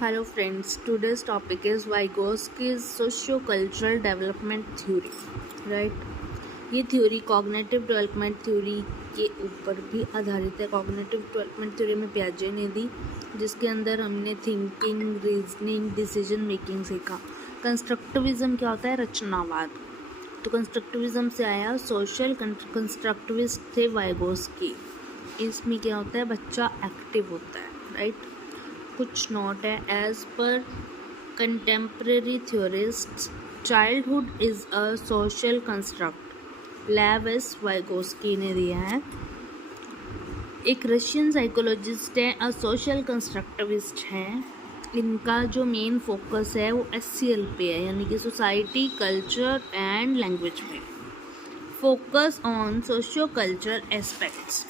Hello friends, today's topic is Vygotsky's socio-cultural development theory, right? ये theory cognitive development theory के ऊपर भी आधारित है। कॉग्निटिव डेवलपमेंट थ्योरी में पियाजे ने दी, जिसके अंदर हमने थिंकिंग, रीजनिंग, डिसीजन मेकिंग सीखा। कंस्ट्रक्टिविज्म क्या होता है? रचनावाद। तो कंस्ट्रक्टिविज्म से आया सोशल कंस्ट्रक्टिविस्ट थे वाइगोस्की। इसमें क्या होता है? बच्चा एक्टिव होता है, राइट? कुछ नोट है। As per contemporary theorists childhood is a social construct. Lev Vygotsky ने दिया है। एक रशियन साइकोलॉजिस्ट है, अ सोशल कंस्ट्रक्टिविस्ट हैं। इनका जो मेन फोकस है वो SCL पे है, यानी कि सोसाइटी, कल्चर एंड लैंग्वेज पे। Focus on socio cultural aspects.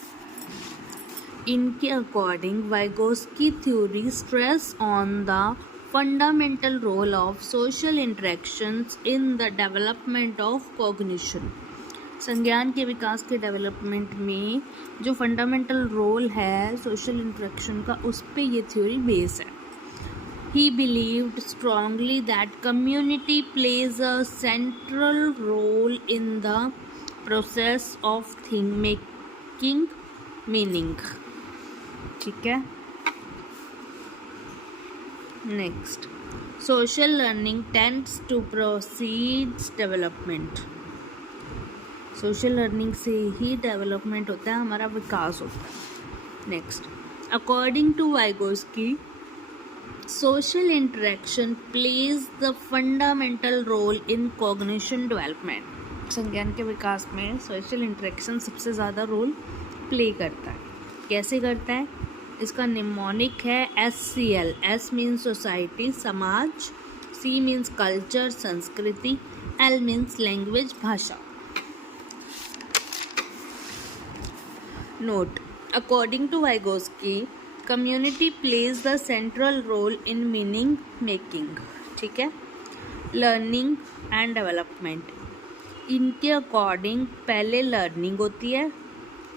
इनके according Vygotsky theory stress on the fundamental role of social interactions in the development of cognition. संज्ञान के विकास के डेवलपमेंट में जो फंडामेंटल रोल है सोशल इंटरेक्शन का, उस पे ये थ्योरी बेस है। He believed strongly that community plays a central role in the process of making meaning. ठीक है। Next, social learning tends to proceeds development. Social learning से ही डेवलपमेंट होता है, हमारा विकास होता है। Next, according to Vygotsky social interaction plays the fundamental role in cognition development. संज्ञान के विकास में सोशल इंटरेक्शन सबसे ज़्यादा रोल प्ले करता है। कैसे करता है? इसका निमोनिक है SCL। S मीन्स सोसाइटी, समाज। C मीन्स कल्चर, संस्कृति। L मीन्स लैंग्वेज, भाषा। Note, according to Vygotsky community plays the central role in meaning making. ठीक है। लर्निंग एंड डेवलपमेंट, इनके अकॉर्डिंग पहले लर्निंग होती है,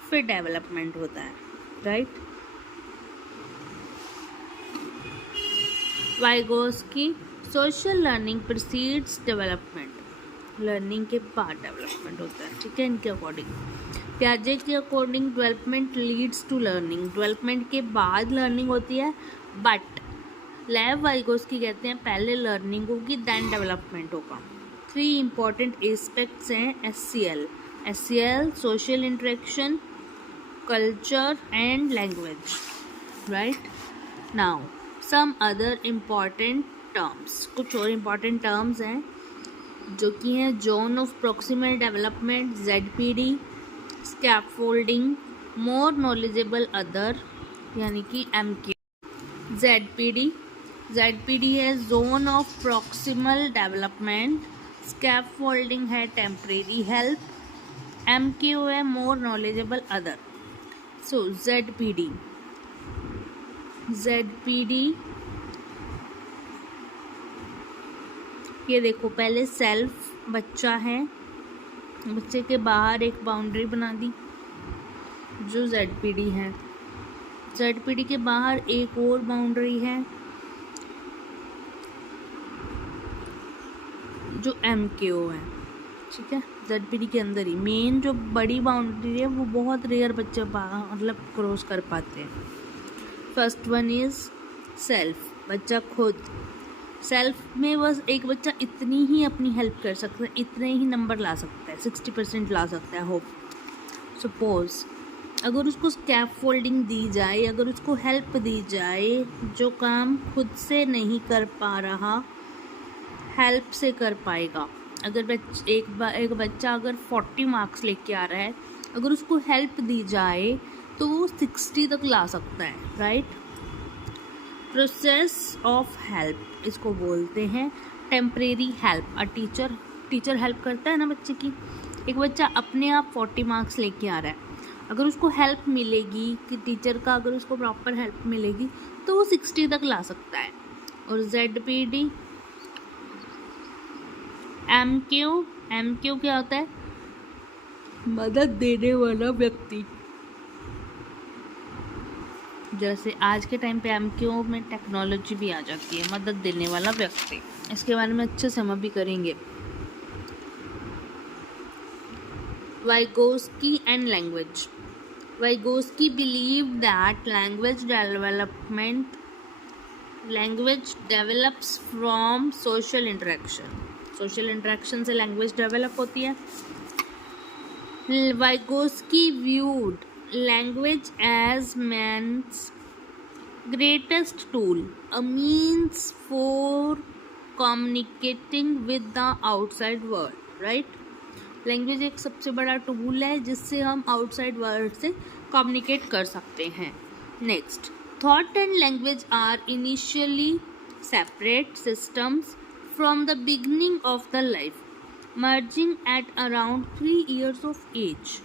फिर डेवलपमेंट होता है, right? Vygotsky social learning precedes development. Learning के बाद डेवलपमेंट होता है, ठीक है, इनके अकॉर्डिंग। पियाजे के according development leads to learning. Development के बाद लर्निंग होती है, बट लेव वाइगोस्की कहते हैं पहले लर्निंग होगी देन डेवलपमेंट होगा। 3 इंपॉर्टेंट एस्पेक्ट्स हैं SCL social interaction, culture and language, right? Now some other important terms, कुछ और इम्पॉर्टेंट टर्म्स हैं जो कि हैं zone of proximal development, ZPD, scaffolding, more knowledgeable other, यानी कि MQ। ZPD है zone of proximal development, scaffolding है टेम्परेरी हेल्प, MQ है more knowledgeable other. So ZPD ये देखो, पहले सेल्फ बच्चा है, बच्चे के बाहर एक बाउंड्री बना दी जो ZPD है। ZPD के बाहर एक और बाउंड्री है जो MQ है, ठीक है। ZPD के अंदर ही मेन जो बड़ी बाउंड्री है वो बहुत रेयर बच्चे मतलब क्रॉस कर पाते हैं। फर्स्ट वन इज सेल्फ, बच्चा खुद। सेल्फ में बस एक बच्चा इतनी ही अपनी हेल्प कर सकता है, इतने ही नंबर ला सकता है, 60% ला सकता है। होप सपोज अगर उसको स्कैफोल्डिंग दी जाए, अगर उसको हेल्प दी जाए, जो काम खुद से नहीं कर पा रहा हेल्प से कर पाएगा। अगर एक बच्चा अगर 40 मार्क्स लेके आ रहा है, अगर उसको हेल्प दी जाए तो वो 60 तक ला सकता है, राइट? प्रोसेस ऑफ हेल्प इसको बोलते हैं टेम्परेरी हेल्प। टीचर हेल्प करता है ना बच्चे की। एक बच्चा अपने आप 40 मार्क्स लेके आ रहा है, अगर उसको हेल्प मिलेगी कि टीचर का अगर उसको प्रॉपर हेल्प मिलेगी तो वो 60 तक ला सकता है। और ZPD MQ क्या होता है? मदद देने वाला व्यक्ति। जैसे आज के टाइम पे एमक्यू में टेक्नोलॉजी भी आ जाती है, मदद देने वाला व्यक्ति। इसके बारे में अच्छे से हम अभी करेंगे। Vygotsky and language. Vygotsky believe that language develops from social interaction. Social interaction से लैंग्वेज डेवलप होती है। Vygotsky viewed language as man's greatest tool, a means for communicating with the outside world, right? Language एक सबसे बड़ा tool है जिससे हम outside world से कम्युनिकेट कर सकते हैं। Next, thought and language are initially separate systems from the beginning of the life, merging at around 3 years of age।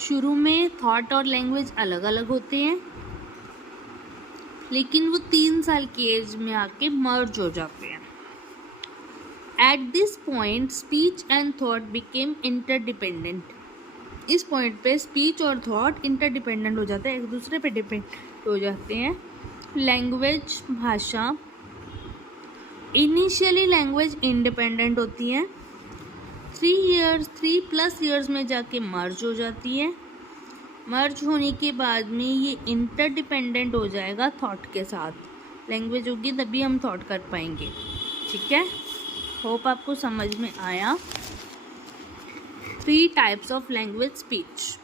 शुरू में थॉट और लैंग्वेज अलग अलग होते हैं, लेकिन वो 3 साल की एज में आके मर्ज हो जाते हैं। At this point speech and thought became interdependent. इस पॉइंट पे स्पीच और थॉट इंटरडिपेंडेंट हो जाते हैं, एक दूसरे पे डिपेंड हो जाते हैं। लैंग्वेज, भाषा, इनिशियली लैंग्वेज इंडिपेंडेंट होती है, 3+ years में जाके मर्ज हो जाती है। मर्ज होने के बाद में ये इंटरडिपेंडेंट हो जाएगा थॉट के साथ। लैंग्वेज होगी तभी हम थॉट कर पाएंगे। ठीक है, होप आपको समझ में आया। 3 types of language speech.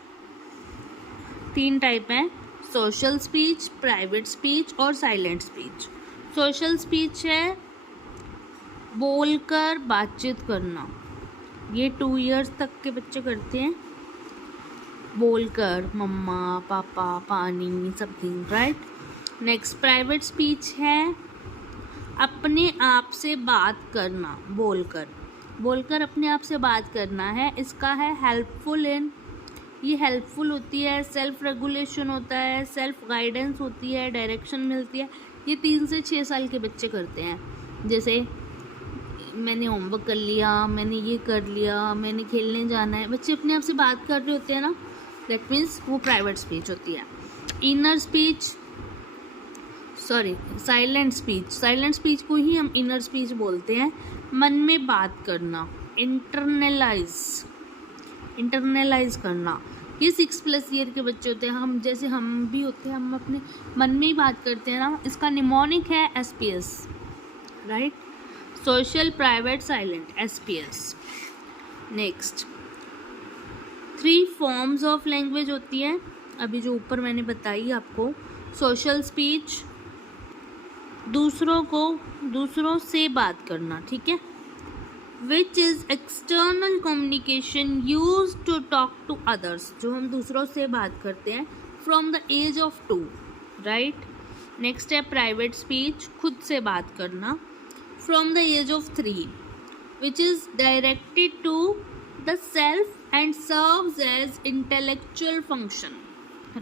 3 type हैं, सोशल स्पीच, प्राइवेट स्पीच और साइलेंट स्पीच। सोशल स्पीच है बोलकर बातचीत करना, ये 2 years तक के बच्चे करते हैं, बोलकर मम्मा पापा पानी something, right. Next, private speech है अपने आप से बात करना, बोलकर अपने आप से बात करना है। इसका है हेल्पफुल ये हेल्पफुल होती है, सेल्फ रेगुलेशन होता है, सेल्फ गाइडेंस होती है, डायरेक्शन मिलती है। ये 3 से 6 साल के बच्चे करते हैं। जैसे मैंने होमवर्क कर लिया, मैंने ये कर लिया, मैंने खेलने जाना है, बच्चे अपने आप से बात कर रहे होते हैं ना, दैट मीन्स वो प्राइवेट स्पीच होती है। साइलेंट स्पीच को ही हम इनर स्पीच बोलते हैं। मन में बात करना, इंटरनलाइज करना, ये 6+ year के बच्चे होते हैं। हम भी होते हैं, हम अपने मन में ही बात करते हैं ना। इसका निमोनिक है SPS, right. Social, private, silent, SPS। Next, 3 forms of language होती है, अभी जो ऊपर मैंने बताई आपको। सोशल स्पीच, दूसरों से बात करना, ठीक है, which is external communication use to talk to others, जो हम दूसरों से बात करते हैं from the age of 2, right. Next है प्राइवेट स्पीच, खुद से बात करना, from the age of 3, which is directed to the self and serves as intellectual function,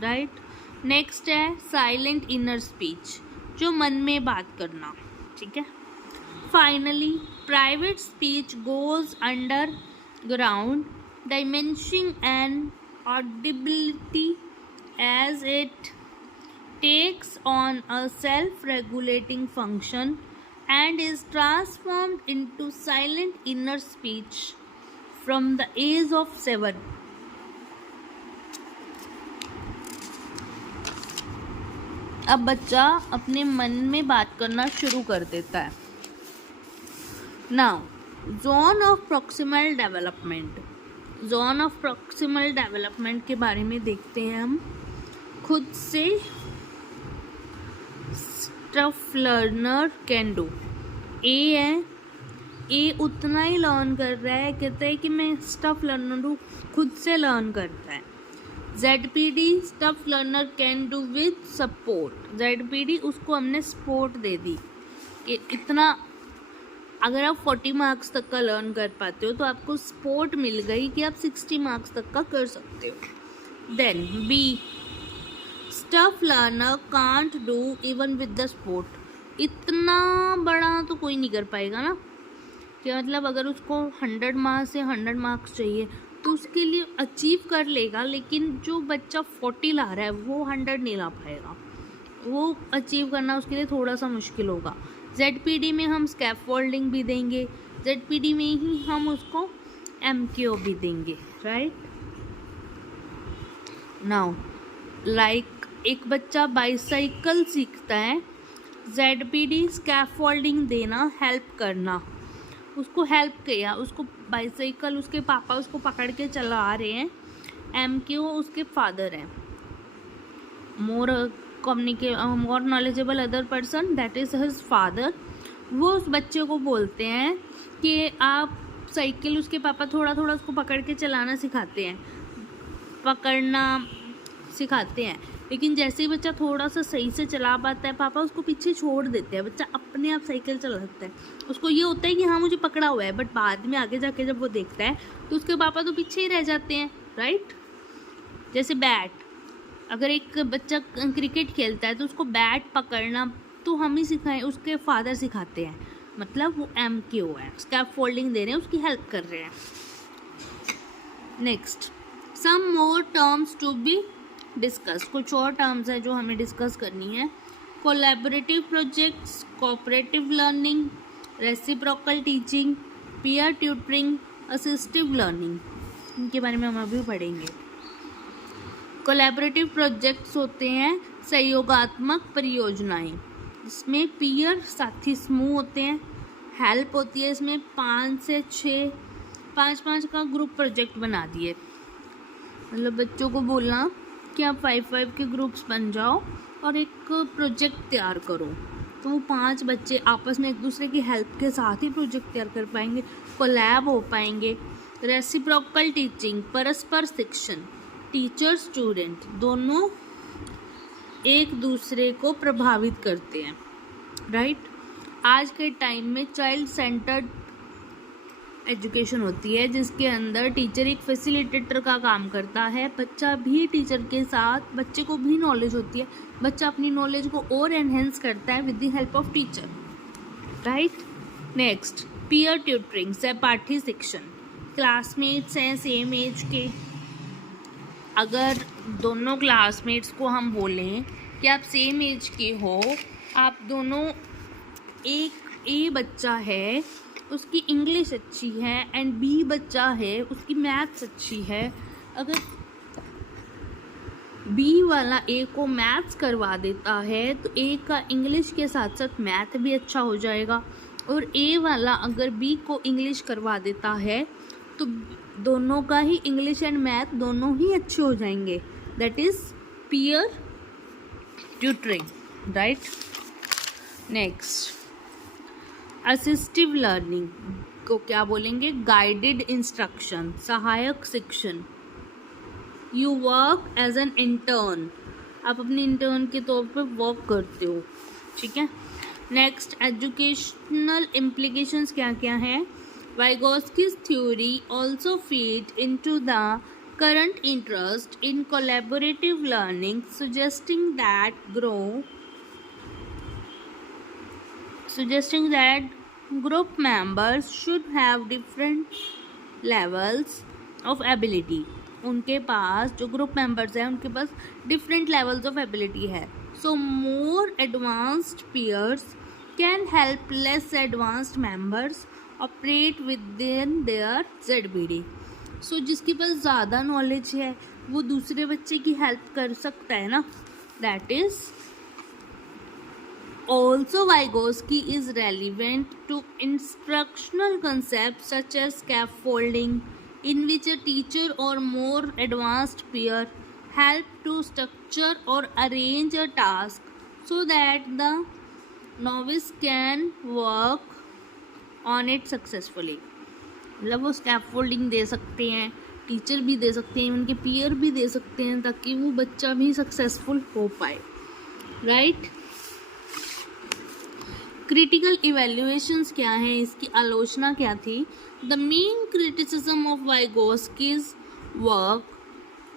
right. Next है silent inner speech, जो मन में बात करना, ठीक है। Finally, private speech goes underground, diminishing and audibility as it takes on a self-regulating function and is transformed into silent inner speech from the age of 7. अब बच्चा अपने मन में बात करना शुरू कर देता है। Now, zone of proximal development के बारे में देखते हैं हम। खुद से स्टफ लर्नर कैन डू, ए उतना ही लर्न कर रहा है, कहता है कि मैं स्टफ लर्नर हूँ, खुद से लर्न करता है। ZPD stuff learner can do with support, ZPD उसको हमने सपोर्ट दे दी कि इतना, अगर आप 40 marks तक का लर्न कर पाते हो तो आपको सपोर्ट मिल गई कि आप 60 marks तक का कर सकते हो। Then B, stuff learner can't do even with the support, इतना बड़ा तो कोई नहीं कर पाएगा ना। क्या मतलब, अगर उसको 100 marks से 100 marks चाहिए तो उसके लिए अचीव कर लेगा, लेकिन जो बच्चा 40 ला रहा है वो 100 नहीं ला पाएगा। वो अचीव करना उसके लिए थोड़ा सा मुश्किल होगा। ZPD में हम स्कैफोल्डिंग भी देंगे, ZPD में ही हम उसको MKO भी देंगे, राइट। नाउ लाइक एक बच्चा बाइसाइकिल सीखता है, ZPD स्कैफोल्डिंग देना, हेल्प करना, उसको हेल्प किया, उसको बाइसाइकिल उसके पापा उसको पकड़ के चला रहे हैं, MKO उसके फादर हैं, मोर knowledgeable other person that is his father. वो उस बच्चे को बोलते हैं कि आप साइकिल, उसके पापा थोड़ा थोड़ा उसको पकड़ के चलाना सिखाते हैं, पकड़ना सिखाते हैं, लेकिन जैसे ही बच्चा थोड़ा सा सही से चला पाता है पापा उसको पीछे छोड़ देते हैं, बच्चा अपने आप साइकिल चला सकता है। उसको ये होता है कि हाँ मुझे पकड़ा हुआ है, बट बाद में आगे जाके जब वो देखता है तो उसके पापा तो पीछे ही रह जाते हैं, राइट। जैसे बैट, अगर एक बच्चा क्रिकेट खेलता है तो उसको बैट पकड़ना तो हम ही सिखाएं, उसके फादर सिखाते हैं, मतलब वो MKO है, स्कैफोल्डिंग दे रहे हैं, उसकी हेल्प कर रहे हैं। Next, some more terms to be discuss, कुछ और टर्म्स है जो हमें डिस्कस करनी है। Collaborative projects, cooperative learning, reciprocal teaching, peer tutoring, assistive learning, इनके बारे में हम अभी पढ़ेंगे। कोलैबोरेटिव प्रोजेक्ट्स होते हैं सहयोगात्मक परियोजनाएं, इसमें पीयर साथी समूह होते हैं, हेल्प होती है, इसमें 5 से 6 5 का ग्रुप प्रोजेक्ट बना दिए, मतलब बच्चों को बोलना कि आप 5 के ग्रुप्स बन जाओ और एक प्रोजेक्ट तैयार करो, तो वो 5 बच्चे आपस में एक दूसरे की हेल्प के साथ ही प्रोजेक्ट तैयार कर पाएंगे, कोलैब हो पाएंगे। रेसिप्रोकल टीचिंग, परस्पर शिक्षण, टीचर स्टूडेंट दोनों एक दूसरे को प्रभावित करते हैं, राइट। आज के टाइम में चाइल्ड सेंटर्ड एजुकेशन होती है जिसके अंदर टीचर एक फैसिलिटेटर का काम करता है, बच्चा भी टीचर के साथ, बच्चे को भी नॉलेज होती है, बच्चा अपनी नॉलेज को और एनहेंस करता है with the help of teacher, right. Next, peer tutoring, सहपाठी शिक्षण, क्लासमेट्स हैं सेम एज के, अगर दोनों क्लासमेट्स को हम बोलें कि आप सेम एज के हो, आप दोनों, एक ए बच्चा है उसकी इंग्लिश अच्छी है एंड बी बच्चा है उसकी मैथ्स अच्छी है, अगर बी वाला ए को मैथ्स करवा देता है तो ए का इंग्लिश के साथ साथ मैथ भी अच्छा हो जाएगा, और ए वाला अगर बी को इंग्लिश करवा देता है तो दोनों का ही इंग्लिश एंड मैथ दोनों ही अच्छे हो जाएंगे, that is peer tutoring, right. Next, assistive learning को क्या बोलेंगे, गाइडेड इंस्ट्रक्शन, सहायक शिक्षण। You work as an intern, आप अपने इंटर्न के तौर पे वर्क करते हो, ठीक है। नेक्स्ट, एजुकेशनल इम्प्लीकेशंस क्या क्या हैं। Vygotsky's theory also feed into the current interest in collaborative learning, suggesting that group members should have different levels of ability. उनके पास जो ग्रुप मेंबर्स हैं उनके पास डिफरेंट लेवल्स ऑफ एबिलिटी है, so more advanced peers can help less advanced members operate within their ZPD। So जिसके पास ज़्यादा knowledge है वो दूसरे बच्चे की हेल्प कर सकता है ना, that is also Vygotsky is relevant to instructional concept such as scaffolding, in which a teacher or more advanced peer help to structure or arrange a task so that the novice can work on it successfully। मतलब वो scaffolding दे सकते हैं, teacher भी दे सकते हैं, उनके peer भी दे सकते हैं ताकि वो बच्चा भी सक्सेसफुल हो पाए, राइट। क्रिटिकल इवेल्युएशंस क्या हैं, इसकी आलोचना क्या थी। The main criticism of Vygotsky's work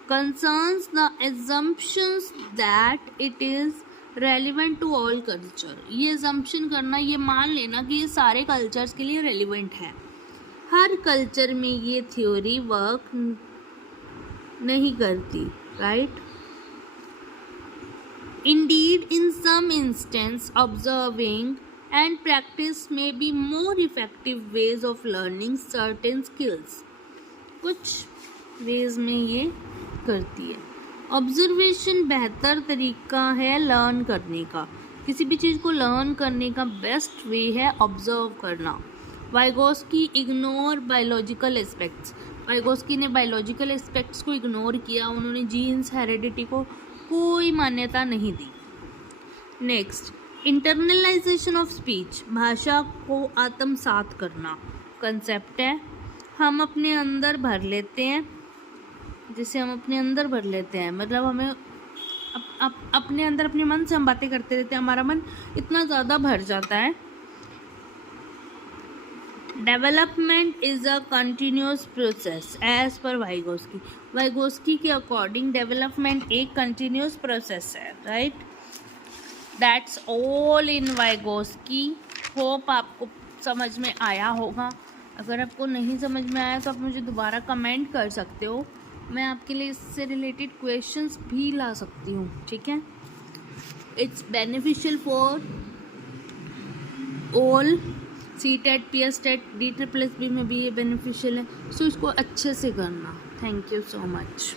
concerns the assumptions that it is relevant to all culture। ये assumption करना, ये मान लेना कि ये सारे कल्चर्स के लिए रेलिवेंट है, हर कल्चर में ये थ्योरी वर्क नहीं करती, right. Indeed, in some instance, observing and practice may be more effective ways of learning certain skills. कुछ वेज में ये करती है. ऑब्जर्वेशन बेहतर तरीका है लर्न करने का. किसी भी चीज़ को लर्न करने का बेस्ट वे है ऑब्जर्व करना. Vygotsky ignore biological aspects. Vygotsky ने बायोलॉजिकल एस्पेक्ट्स को इग्नोर किया. उन्होंने जीन्स हेरिडिटी को कोई मान्यता नहीं दी. Next, internalisation of speech. भाषा को आत्मसात करना कंसेप्ट है. हम अपने अंदर भर लेते हैं, जिसे हम अपने अंदर भर लेते हैं मतलब हमें अपने अंदर अपने मन से हम बातें करते रहते हैं. हमारा मन इतना ज़्यादा भर जाता है. Development is a continuous process as per Vygotsky. Vygotsky के अकॉर्डिंग डेवलपमेंट एक कंटिन्यूस प्रोसेस है. Right, that's all in Vygotsky. Hope आपको समझ में आया होगा. अगर आपको नहीं समझ में आया तो आप मुझे दोबारा कमेंट कर सकते हो. मैं आपके लिए इससे रिलेटेड क्वेश्चंस भी ला सकती हूँ. ठीक है, it's beneficial for all. CTET, PSTET, DSSS में भी ये बेनिफिशियल है. सो इसको अच्छे से करना. Thank you so much.